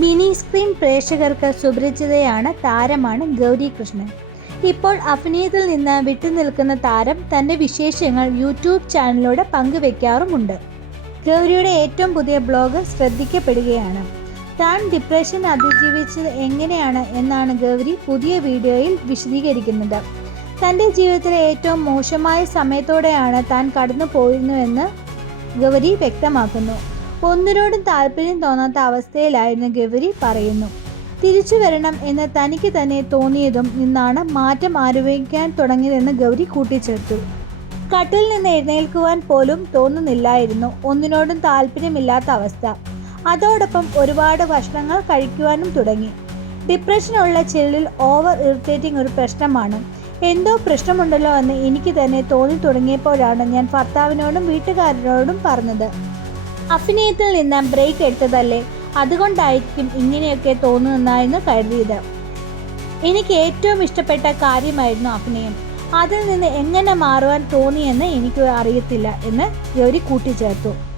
Mini screen പ്രേക്ഷകർക്ക് സുപരിചിതയാണ് താരമാണ് ഗൗരി കൃഷ്ണൻ ഇപ്പോൾ അഭിനയത്തിൽ നിന്ന് വിട്ടുനിൽക്കുന്ന താരം തന്റെ വിശേഷങ്ങൾ യൂട്യൂബ് ചാനലിലൂടെ പങ്കുവെക്കാറുമുണ്ട്. ഗൗരിയുടെ ഏറ്റവും പുതിയ ബ്ലോഗ് ശ്രദ്ധിക്കപ്പെടുകയാണ്. താൻ ഡിപ്രഷൻ അതിജീവിച്ചത് എങ്ങനെയാണ് എന്നാണ് ഗൗരി പുതിയ വീഡിയോയിൽ വിശദീകരിക്കുന്നത്. തന്റെ ജീവിതത്തിലെ ഏറ്റവും മോശമായ സമയത്തോടെയാണ് താൻ കടന്നു പോയിരുന്നുവെന്ന് ഗൗരി വ്യക്തമാക്കുന്നു. ഒന്നിനോടും താല്പര്യം തോന്നാത്ത അവസ്ഥയിലായിരുന്നു ഗൗരി പറയുന്നു. തിരിച്ചു വരണം എന്ന് തനിക്ക് തന്നെ തോന്നിയതും നിന്നാണ് മാറ്റം ആരോപിക്കാൻ തുടങ്ങിയതെന്ന് ഗൗരി കൂട്ടിച്ചേർത്തു. കട്ടിൽ നിന്ന് എഴുന്നേൽക്കുവാൻ പോലും തോന്നുന്നില്ലായിരുന്നു ഒന്നിനോടും താല്പര്യമില്ലാത്ത അവസ്ഥ. അതോടൊപ്പം ഒരുപാട് ഭക്ഷണങ്ങൾ കഴിക്കുവാനും തുടങ്ങി. ഡിപ്രഷനുള്ള ചിലരിൽ ഓവർ ഇറിറ്റേറ്റിംഗ് ഒരു പ്രശ്നമാണ്. എന്തോ പ്രശ്നമുണ്ടല്ലോ എന്ന് എനിക്ക് തന്നെ തോന്നി തുടങ്ങിയപ്പോഴാണ് ഞാൻ ഭർത്താവിനോടും വീട്ടുകാരനോടും പറഞ്ഞത്. അഭിനയത്തിൽ നിന്ന് ബ്രേക്ക് എടുത്തതല്ലേ? അതുകൊണ്ടായിരിക്കും ഇങ്ങനെയൊക്കെ തോന്നുന്നതെന്നായിരുന്നു കരുതിയത്. എനിക്ക് ഏറ്റവും ഇഷ്ടപ്പെട്ട കാര്യമായിരുന്നു അഭിനയം. അതിൽ നിന്ന് എങ്ങനെ മാറുവാൻ തോന്നിയെന്ന് എനിക്ക് അറിയത്തില്ല എന്ന് ഗൗരി കൂട്ടിച്ചേർത്തു